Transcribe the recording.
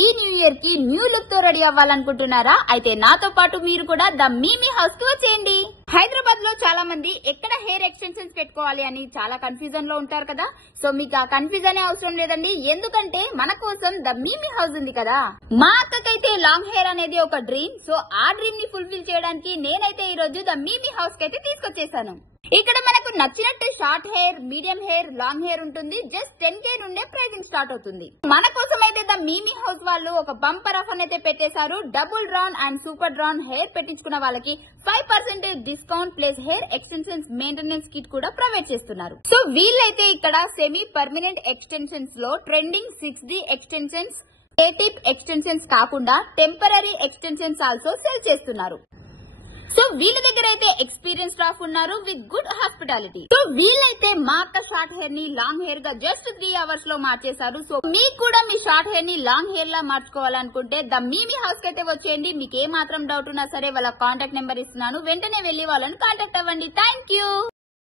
ఈ new year కి new look తో రెడీ అవ్వాలనుకుంటున్నారా? అయితే నాతో పాటు మీరు కూడా ద మీమీ హౌస్ కి వచ్చేయండి. హైదరాబాద్ లో చాలా మంది ఎక్కడ హెయిర్ ఎక్స్టెన్షన్స్ పెట్టుకోవాలి అని చాలా కన్ఫ్యూజన్ లో ఉంటారు కదా. సో మీకు ఆ కన్ఫ్యూజన్ అవసరం లేదండి, ఎందుకంటే మన కోసం ద మీమీ హౌస్ ఉంది కదా. మా అక్కకైతే లాంగ్ హెయిర్ అనేది ఒక డ్రీమ్. సో ఆ డ్రీమ్ ని ఫుల్ఫిల్ చేయడానికి నేనైతే ఈ రోజు ద మీమీ హౌస్ కి అయితే తీసుకొచ్చేసాను. ఇక్కడ మనకు నచ్చినట్టు short hair, medium hair, long hair ఉంటుంది. జస్ట్ 10K నుండే ప్రైజింగ్ స్టార్ట్ అవుతుంది. మన కోసం అయితే ద మీమీ హౌస్ వాళ్ళు ఒక బంపర్ ఆఫర్ అయితే పెట్టేశారు. Double drawn and super drawn hair పెట్టించుకున్న వాళ్ళకి 5% discount plus hair extensions maintenance kit కూడా ప్రొవైడ్ చేస్తున్నారు. సో వీళ్ళైతే ఇక్కడ సెమీ పర్మనెంట్ ఎక్స్టెన్షన్స్ లో trending 6D extensions, tip extensions కాకుండా టెంపరరీ ఎక్స్టెన్షన్స్ ఆల్సో సేల్ చేస్తున్నారు. సో వీళ్ళ దగ్గర అయితే ఎక్స్పీరియన్స్ స్టాఫ్ ఉన్నారు విత్ గుడ్ హాస్పిటాలిటీ. సో వీళ్ళైతే మా అక్క షార్ట్ హెయిర్ ని లాంగ్ హెయిర్ గా జస్ట్ 3 అవర్స్ లో మార్చేశారు. సో మీకు కూడా మీ షార్ట్ హెయిర్ ని లాంగ్ హెయిర్ లా మార్చుకోవాలనుకుంటే ద మీమీ హౌస్ కి అయితే వచ్చేయండి. మీకు ఏ మాత్రం డౌట్ ఉన్నా సరే వాళ్ళ కాంటాక్ట్ నెంబర్ ఇస్తున్నాను, వెంటనే వెళ్లి వాళ్ళని కాంటాక్ట్ అవ్వండి. Thank you.